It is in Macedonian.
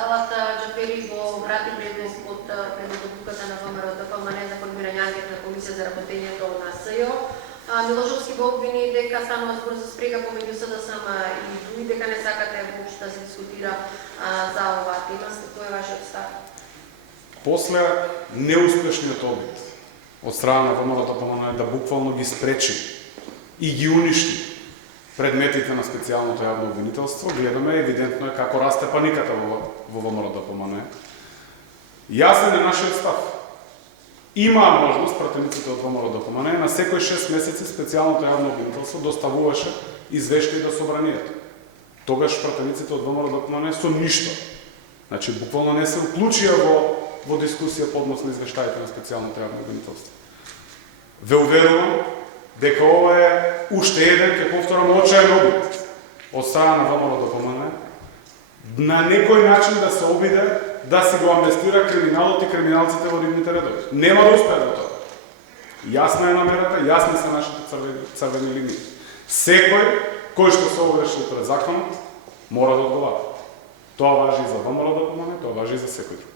Салата Джафери го врати предмет под одлуката на ВМРО ДПМН за формирање анкетна комисија за работењето на СЈО. Милошовски го обвини дека станува збор за спрега помеѓу СДСМ и други, дека не сакате воопшто да се дискутира за оваа тема. Кој е вашиот став? После неуспешниот обид од страна на ВМРО ДПМН да буквално ги спречи и ги уништи предметите на специјалното јавно обвинителство, гледаме евидентно е како расте паниката во ВМРО ДПМН. Јасен е нашиот став. Има можност пратениците од ВМРО ДПМН на секој 6 месеци специјалното јавно обвинителство доставуваше извештаи до собранието. Тогаш пратениците од ВМРО ДПМН со ништо. Значи буквално не се уклучија во дискусија по однос на извештаите на специјалното јавно обвинителство. Ве уверувам дека ова е уште еден, ќе повторам, очаен обид од страна на ВМРО ДПМН на некој начин да се обиде да си го амнестира криминалот и криминалците во нивните редови. Нема да успее до тоа. Јасна е намерата, јасни се нашите црвени линии. Секој кој што се огреши пред законот мора да одговара. Тоа важи и за ВМРО ДПМН, тоа важи и за секој друг.